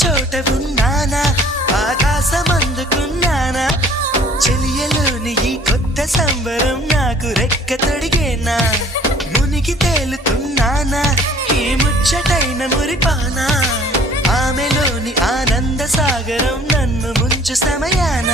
చోట ఉన్నానా ఆకాశం అందుకున్నానా చెలియలోని ఈ కొత్త సంబరం నాకు రెక్క తొడిగేనా మునిగి తేలుతున్నానా ఈ ముచ్చటైన మురిపానా ఆమెలోని ఆనంద సాగరం నన్ను ముంచు సమయాన